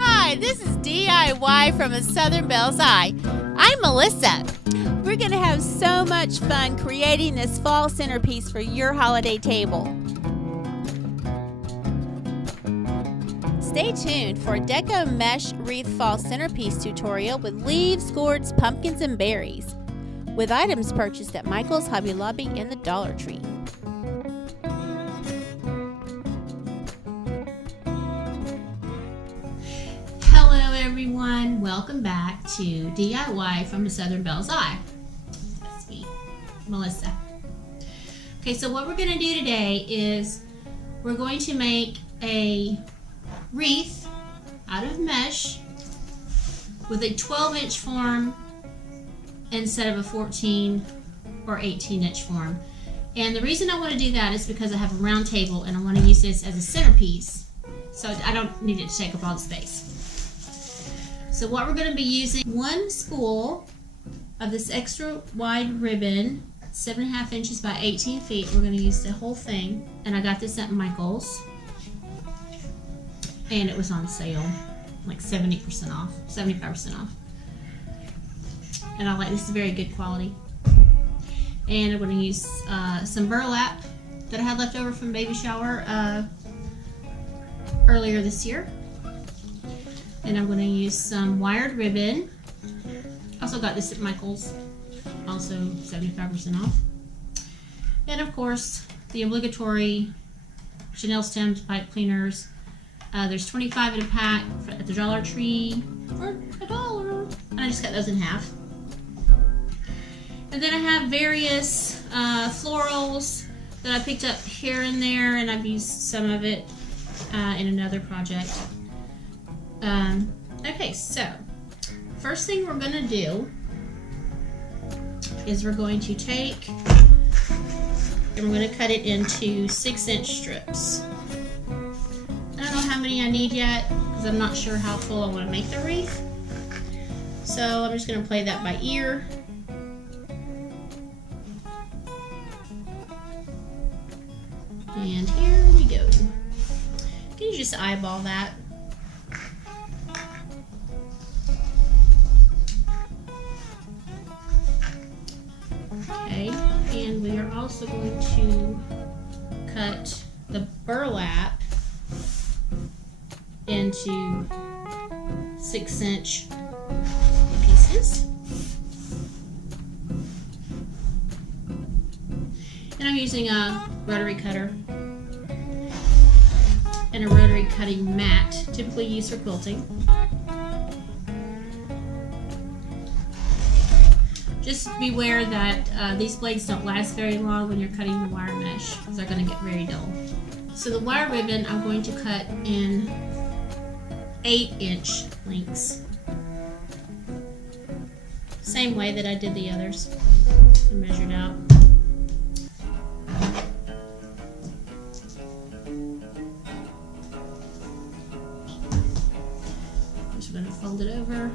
Hi, this is DIY from a Southern Belle's Eye. I'm Melissa. We're going to have so much fun creating this fall centerpiece for your holiday table. Stay tuned for a Deco Mesh Wreath Fall Centerpiece tutorial with leaves, gourds, pumpkins, and berries, with items purchased at Michael's, Hobby Lobby, and the Dollar Tree. Hello everyone, welcome back to DIY from the Southern Belle's Eye. That's me, Melissa. Okay, so what we're going to do today is we're going to make a wreath out of mesh with a 12-inch form instead of a 14 or 18-inch form. And the reason I want to do that is because I have a round table and I want to use this as a centerpiece, so I don't need it to take up all the space. So what we're going to be using, one spool of this extra wide ribbon, 7.5 inches by 18 feet. We're going to use the whole thing, and I got this at Michael's, and it was on sale, like 70% off, 75% off. And I like this, is very good quality. And I'm going to use some burlap that I had left over from baby shower earlier this year. And I'm going to use some wired ribbon. Also got this at Michael's, also 75% off. And of course, the obligatory Chanel stems, pipe cleaners. There's 25 in a pack at the Dollar Tree for $1. And I just cut those in half. And then I have various florals that I picked up here and there, and I've used some of it in another project. Okay, so first thing we're going to do is we're going to take and we're going to cut it into 6-inch strips. I don't know how many I need yet because I'm not sure how full I want to make the wreath. So I'm just going to play that by ear. And here we go. Can you just eyeball that? Okay, and we are also going to cut the burlap into 6-inch pieces. And I'm using a rotary cutter and a rotary cutting mat, typically used for quilting. Just beware that these blades don't last very long when you're cutting the wire mesh, because they're going to get very dull. So the wire ribbon I'm going to cut in 8-inch lengths. Same way that I did the others. I measured out. Just going to fold it over.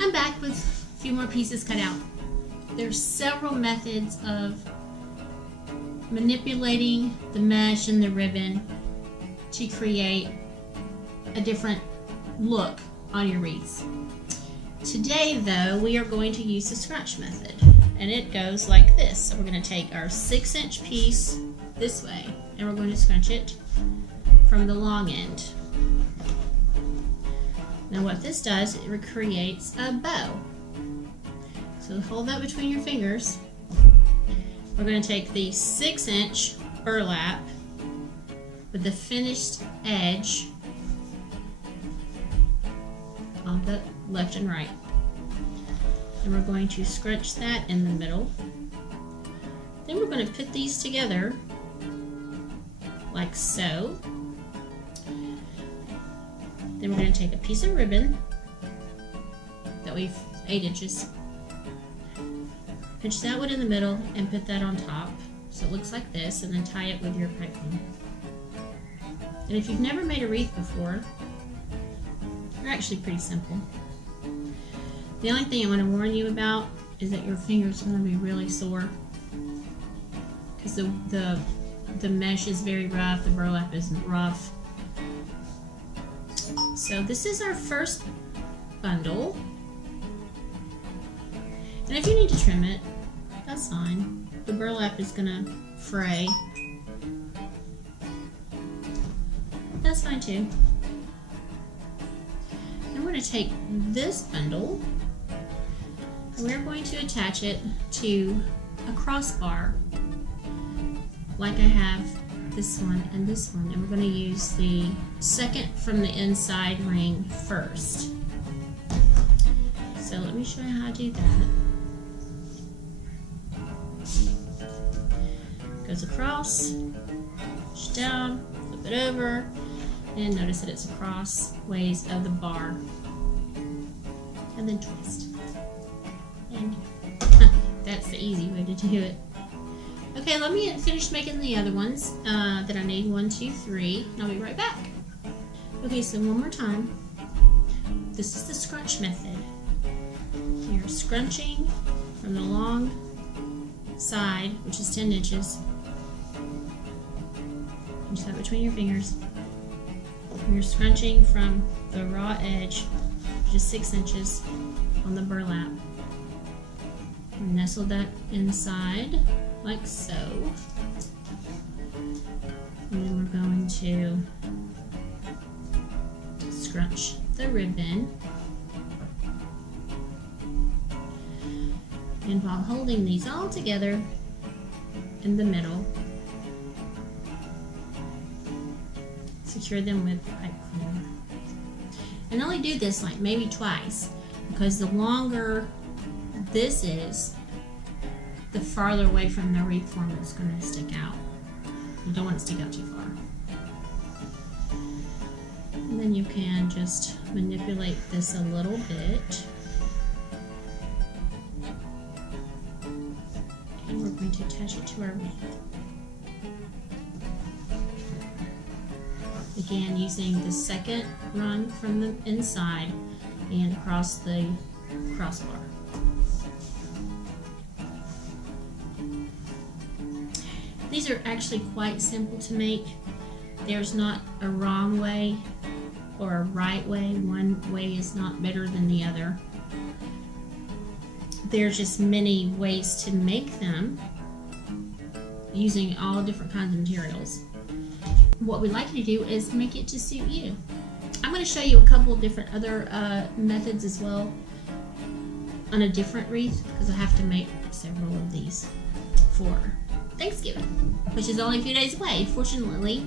I'm back with a few more pieces cut out. There's several methods of manipulating the mesh and the ribbon to create a different look on your wreaths. Today though, we are going to use the scrunch method, and it goes like this. So we're going to take our 6-inch piece this way and we're going to scrunch it from the long end. Now what this does, it recreates a bow. So hold that between your fingers. We're going to take the 6-inch burlap with the finished edge on the left and right. And we're going to scrunch that in the middle. Then we're going to put these together like so. Then we're going to take a piece of ribbon that we've 8 inches, pinch that one in the middle and put that on top so it looks like this, and then tie it with your pipe cleaner. And if you've never made a wreath before, they're actually pretty simple. The only thing I want to warn you about is that your fingers are going to be really sore because the mesh is very rough, the burlap is rough. So this is our first bundle. And if you need to trim it, that's fine. The burlap is going to fray. That's fine too. And we're going to take this bundle and we're going to attach it to a crossbar like I have this one and this one, and we're going to use the second from the inside ring first. So let me show you how to do that. Goes across, push down, flip it over, and notice that it's across ways of the bar, and then twist. And that's the easy way to do it. Okay, let me finish making the other ones that I need. 1, 2, 3, and I'll be right back. Okay, so one more time. This is the scrunch method. You're scrunching from the long side, which is 10 inches. You just have it between your fingers. And you're scrunching from the raw edge, which is 6 inches, on the burlap. And nestle that inside, like so. And then we're going to scrunch the ribbon. And while holding these all together in the middle, secure them with pipe cleaner. And only do this like maybe twice, because the longer this is, the farther away from the wreath form it's going to stick out. You don't want it to stick out too far. And then you can just manipulate this a little bit. And we're going to attach it to our wreath. Again, using the second run from the inside and across the crossbar. These are actually quite simple to make. There's not a wrong way or a right way. One way is not better than the other. There's just many ways to make them using all different kinds of materials. What we like to do is make it to suit you. I'm going to show you a couple of different other methods as well on a different wreath, because I have to make several of these for Thanksgiving, which is only a few days away. Fortunately,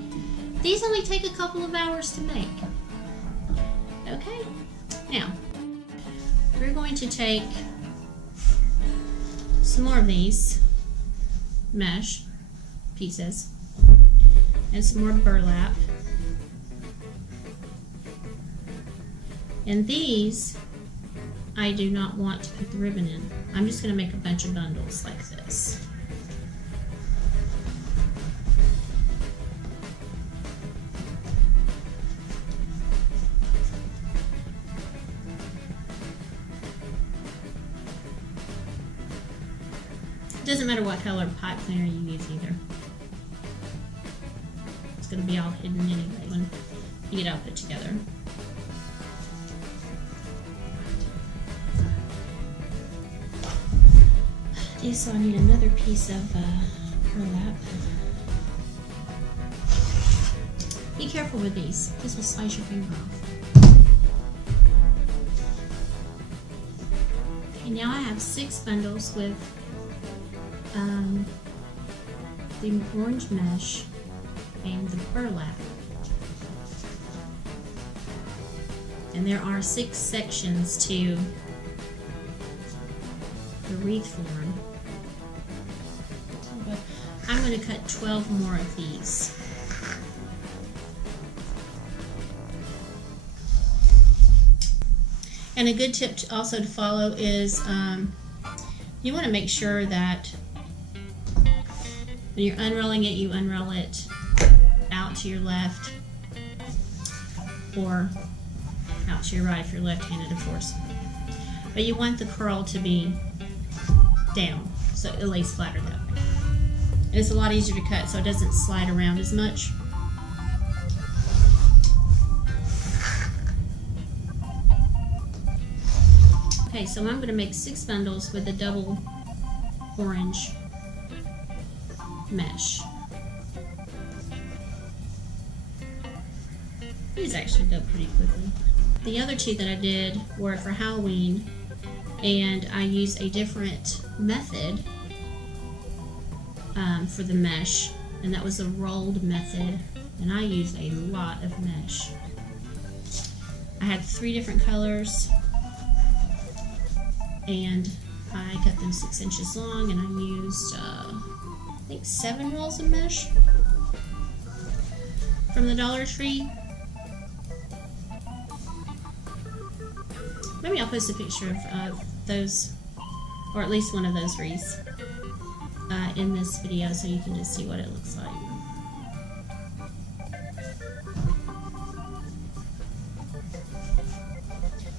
these only take a couple of hours to make. Okay, now we're going to take some more of these mesh pieces and some more burlap, and these I do not want to put the ribbon in. I'm just going to make a bunch of bundles like this. It doesn't matter what color pipe cleaner you use either. It's going to be all hidden anyway when you get it all put together. Okay, so I need another piece of burlap. Be careful with these. This will slice your finger off. Okay, now I have 6 bundles with the orange mesh and the burlap. And there are 6 sections to the wreath form. But I'm going to cut 12 more of these. And a good tip also to follow is you want to make sure that when you're unrolling it, you unroll it out to your left or out to your right if you're left-handed, of course. But you want the curl to be down, so it lays flatter that way. And it's a lot easier to cut, so it doesn't slide around as much. Okay, so I'm going to make 6 bundles with a double orange mesh. These actually go pretty quickly. The other 2 that I did were for Halloween, and I used a different method for the mesh, and that was a rolled method, and I used a lot of mesh. I had 3 different colors, and I cut them 6 inches long, and I used I think 7 rolls of mesh from the Dollar Tree. Maybe I'll post a picture of those, or at least one of those wreaths in this video, so you can just see what it looks like.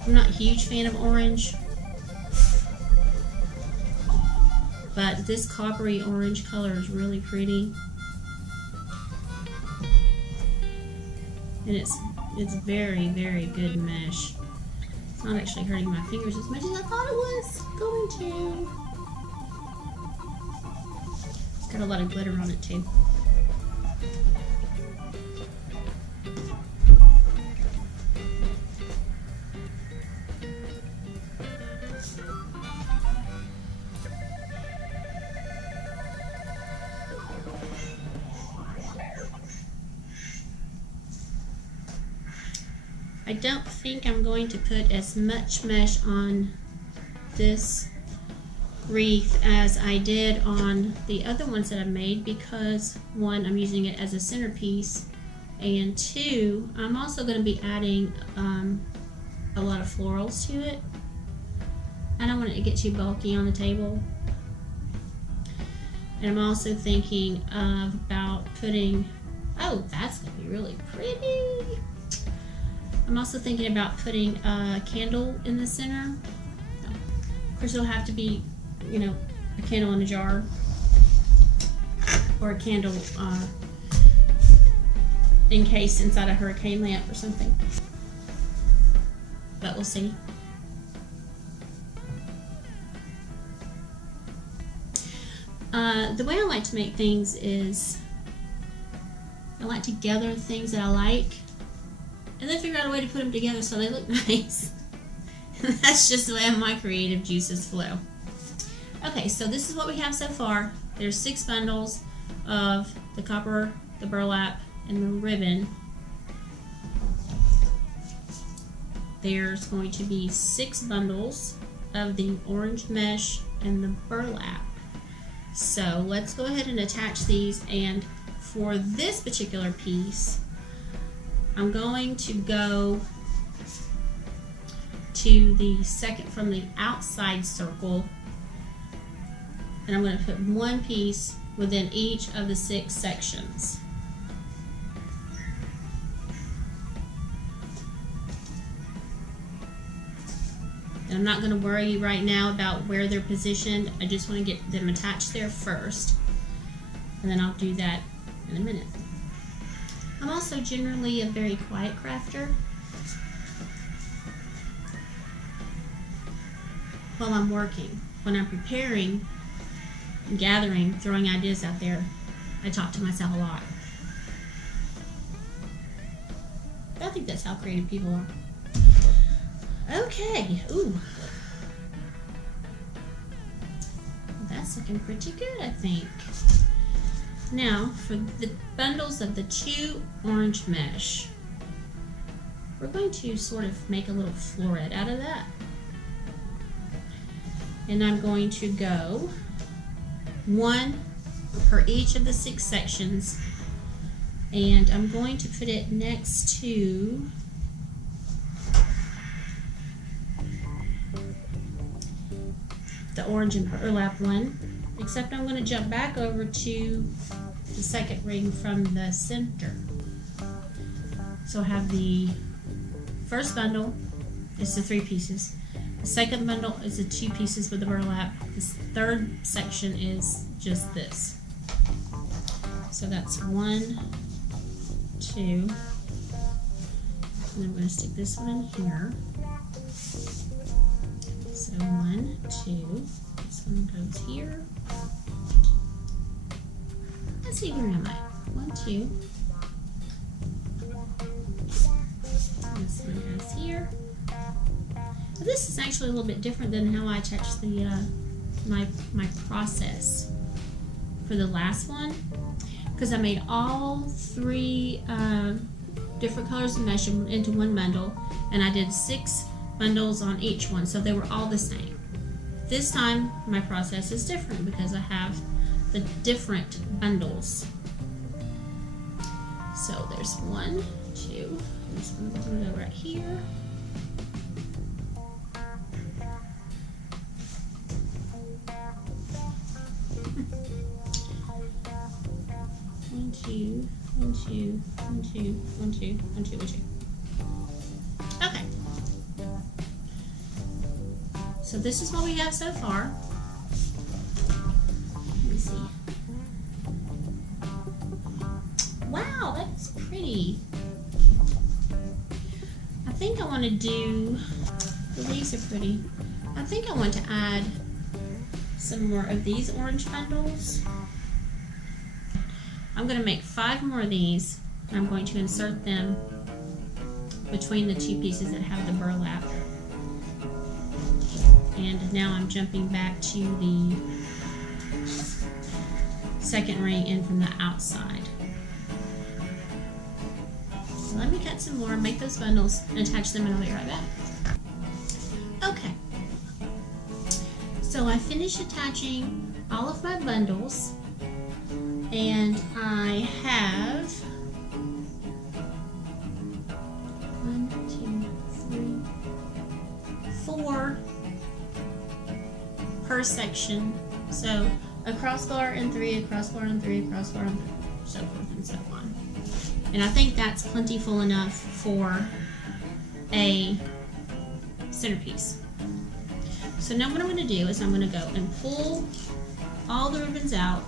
I'm not a huge fan of orange, but this coppery orange color is really pretty, and it's very, very good mesh. It's not actually hurting my fingers as much as I thought it was going to. It's got a lot of glitter on it too. I don't think I'm going to put as much mesh on this wreath as I did on the other ones that I made, because 1, I'm using it as a centerpiece, and 2, I'm also going to be adding a lot of florals to it. I don't want it to get too bulky on the table. And I'm also thinking about putting, oh, that's going to be really pretty. I'm also thinking about putting a candle in the center. Of course, it'll have to be, you know, a candle in a jar, or a candle encased inside a hurricane lamp or something. But we'll see. The way I like to make things is I like to gather things that I like, and then figure out a way to put them together so they look nice. And that's just the way my creative juices flow. Okay, so this is what we have so far. There's 6 bundles of the copper, the burlap, and the ribbon. There's going to be 6 bundles of the orange mesh and the burlap. So let's go ahead and attach these, and for this particular piece, I'm going to go to the second from the outside circle, and I'm going to put 1 piece within each of the 6 sections. And I'm not going to worry you right now about where they're positioned. I just want to get them attached there first, and then I'll do that in a minute. I'm also generally a very quiet crafter. While I'm working, when I'm preparing, gathering, throwing ideas out there, I talk to myself a lot. I think that's how creative people are. Okay, ooh. That's looking pretty good, I think. Now, for the bundles of the 2 orange mesh, we're going to sort of make a little floret out of that. And I'm going to go 1 per each of the 6 sections, and I'm going to put it next to the orange and burlap one, except I'm going to jump back over to the second ring from the center. So I have the first bundle is the 3 pieces. The second bundle is the 2 pieces with the burlap. This third section is just this. So that's 1, 2, and I'm going to stick this one in here. So 1, 2, this one goes here. Let's see, where am I? 1, 2. This one goes here. This is actually a little bit different than how I attach the my process for the last one, because I made all 3 different colors of mesh into one bundle, and I did 6 bundles on each one, so they were all the same. This time my process is different because I have the different bundles. So there's 1, 2. This one's going to go right here. 1, 2, 1, 2, 1, 2, 1, 2, 1, 2, 1, 2. Okay. So this is what we have so far. Let me see. Wow, that's pretty. I think I want to do, the leaves are pretty. I think I want to add some more of these orange bundles. I'm going to make 5 more of these, and I'm going to insert them between the 2 pieces that have the burlap. And now I'm jumping back to the second ring in from the outside. So let me cut some more, make those bundles, and attach them, and I'll be right back. Okay. So I finished attaching all of my bundles, and I have 1, 2, 3, 4 per section. So a crossbar and 3, a crossbar and 3, a crossbar and 3, so forth and so on. And I think that's plentiful enough for a centerpiece. So now what I'm going to do is I'm going to go and pull all the ribbons out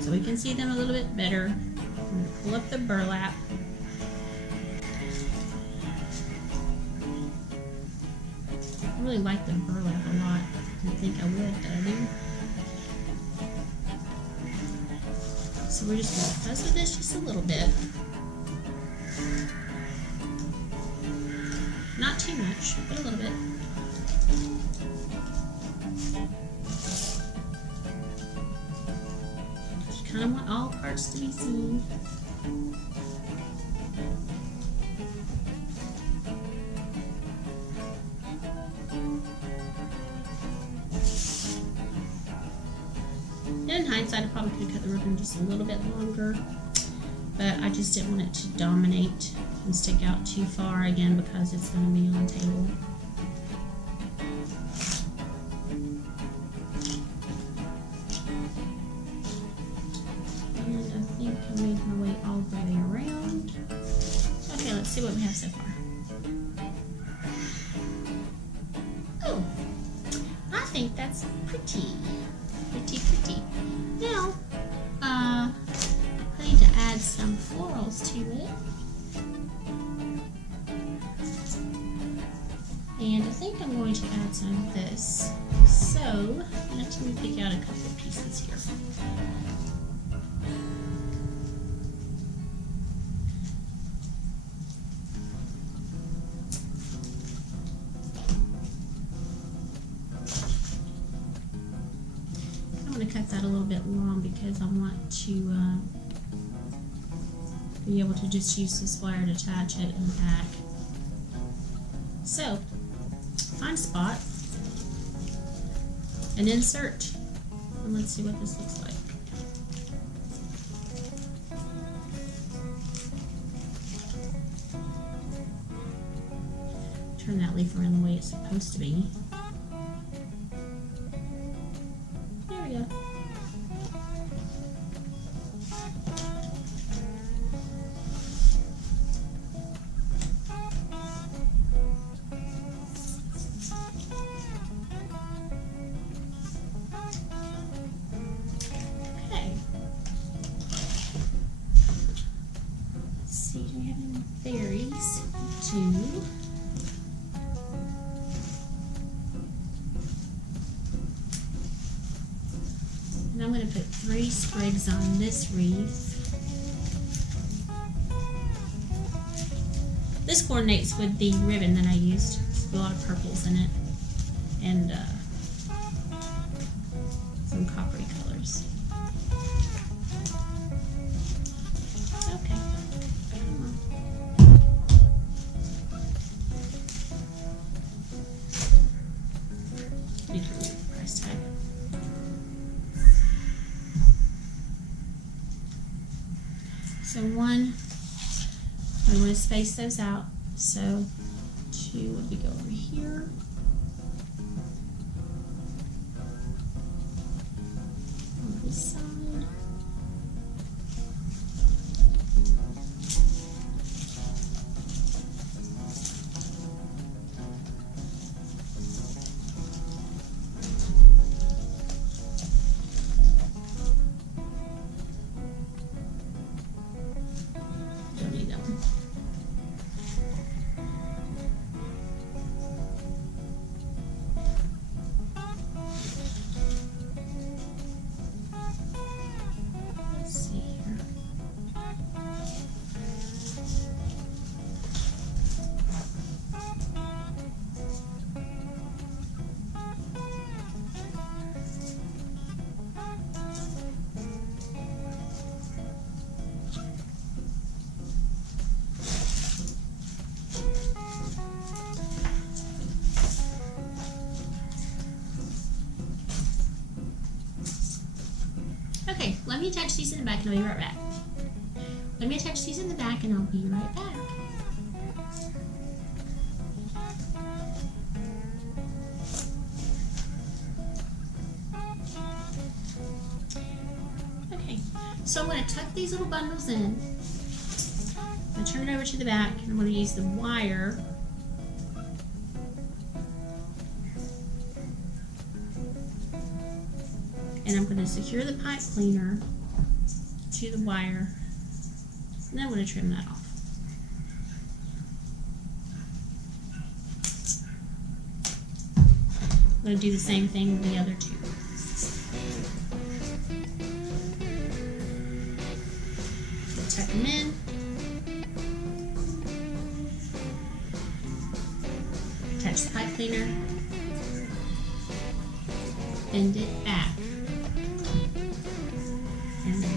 so we can see them a little bit better. I'm going to pull up the burlap. I really like the burlap a lot. I didn't think I would, but I do. So we're just going to fuss with this just a little bit. Not too much, but a little bit. Just kind of want all parts to be seen. In hindsight, I probably could have cut the ribbon just a little bit longer, but I just didn't want it to dominate and stick out too far, again, because it's going to be on the table. And I think I made my way all the way around. Okay, let's see what we have so far. Oh, I think that's pretty. Pretty. Now, I need to add some florals to it. And I think I'm going to add some of this. So, let me pick out a couple of pieces here. I'm going to cut that a little bit long because I want to be able to just use this wire to attach it in the back. So, find a spot and insert, and let's see what this looks like. Turn that leaf around the way it's supposed to be. There we go. fairies too. And I'm going to put 3 sprigs on this wreath. This coordinates with the ribbon that I used. There's a lot of purples in it and some coppery colors. Okay. Come on. Need to remove the price tag. So one, I want to space those out. So 2 would be go over here. On this side. Don't need that one. Let's see here. Okay, let me attach these in the back and I'll be right back. Let me attach these in the back and I'll be right back. Okay, so I'm going to tuck these little bundles in. I'm going to turn it over to the back and I'm going to use the wire . And I'm going to secure the pipe cleaner to the wire, and then I'm going to trim that off. I'm going to do the same thing with the other 2. Tuck them in. Attach the pipe cleaner. Bend it back. And then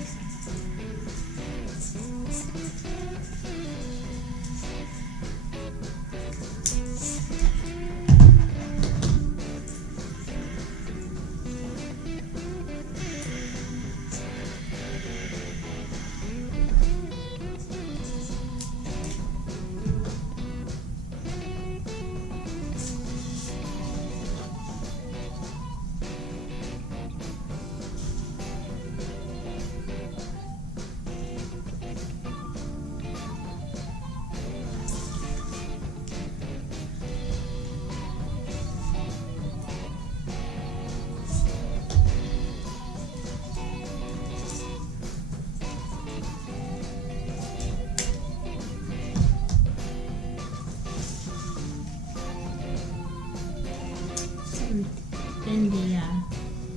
bend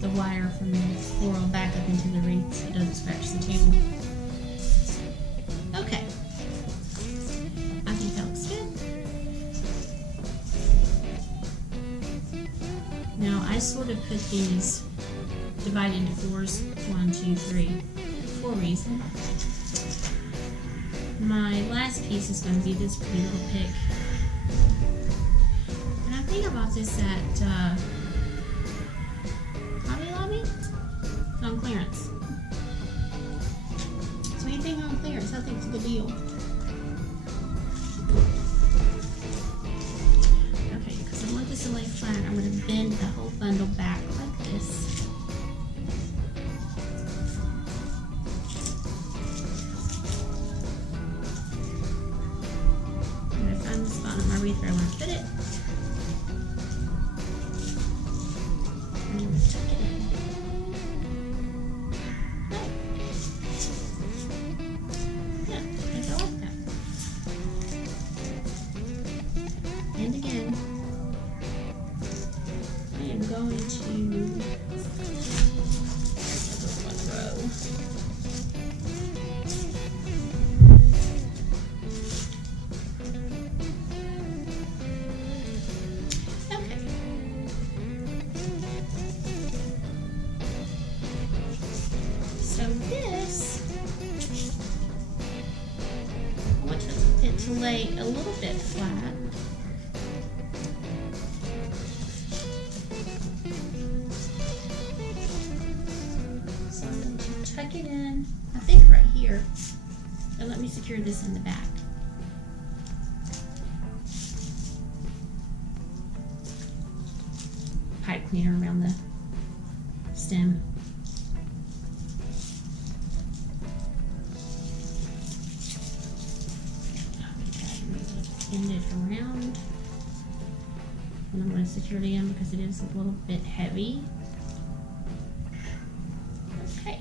the wire from the floral back up into the wreath so it doesn't scratch the table. Okay. I think that looks good. Now I sort of put these divided into 4s. 1, 2, 3 for a reason. My last piece is going to be this pretty little pick. And I think I bought this at Hobby Lobby? On clearance. So anything on clearance, I think it's a good deal. Okay, because I want this to lay flat, I'm going to bend the whole bundle back like this. I'm going to find the spot on my wreath where I want to put it. And I'm going to tuck it in. Yeah, I think I like that. So this, I want it to lay a little bit flat. So I'm going to tuck it in, I think right here, and let me secure this in the back. Pipe cleaner around the stem. Bend it around, and I'm going to secure it in because it is a little bit heavy. Okay.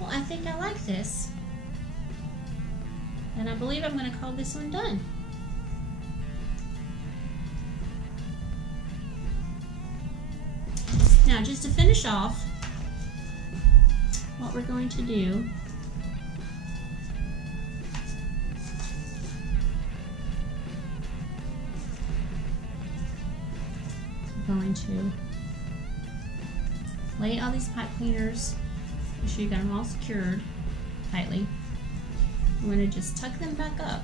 Well, I think I like this. And I believe I'm going to call this one done. Now, just to finish off, what we're going to do we're going to lay all these pipe cleaners, make sure you got them all secured tightly. I'm going to just tuck them back up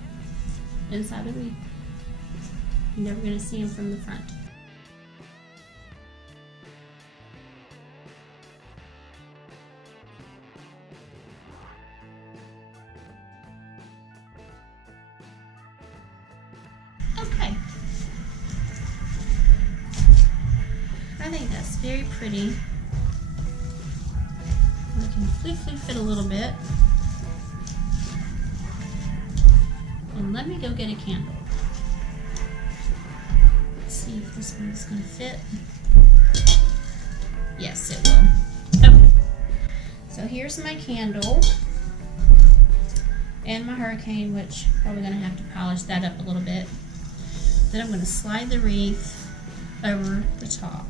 inside the wreath. You're never going to see them from the front. Okay. I think that's very pretty. I can floof it a little bit. And let me go get a candle. Let's see if this one's going to fit. Yes, it will. Okay. So here's my candle and my hurricane, which probably going to have to polish that up a little bit. Then I'm going to slide the wreath over the top.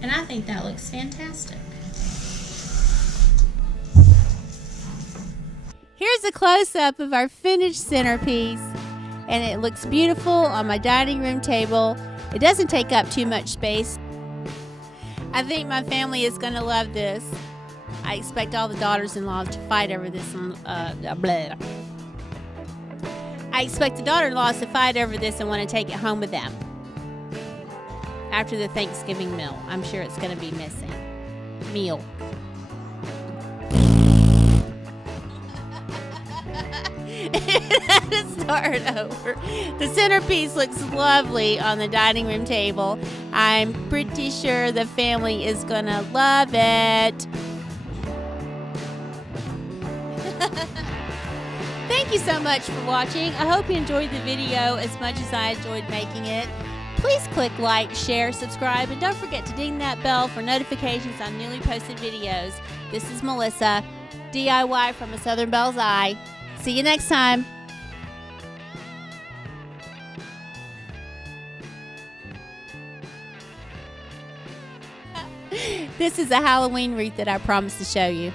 And I think that looks fantastic. Here's a close-up of our finished centerpiece, and it looks beautiful on my dining room table. It doesn't take up too much space. I think my family is going to love this. I expect all the daughters-in-law to fight over this. I expect the daughter-in-laws to fight over this and want to take it home with them after the Thanksgiving meal. I'm sure it's going to be missing. Meal. Let's start over. The centerpiece looks lovely on the dining room table. I'm pretty sure the family is gonna love it. Thank you so much for watching. I hope you enjoyed the video as much as I enjoyed making it. Please click like, share, subscribe, and don't forget to ding that bell for notifications on newly posted videos. This is Melissa, DIY from a Southern Belle's Eye. See you next time. This is a Halloween wreath that I promised to show you.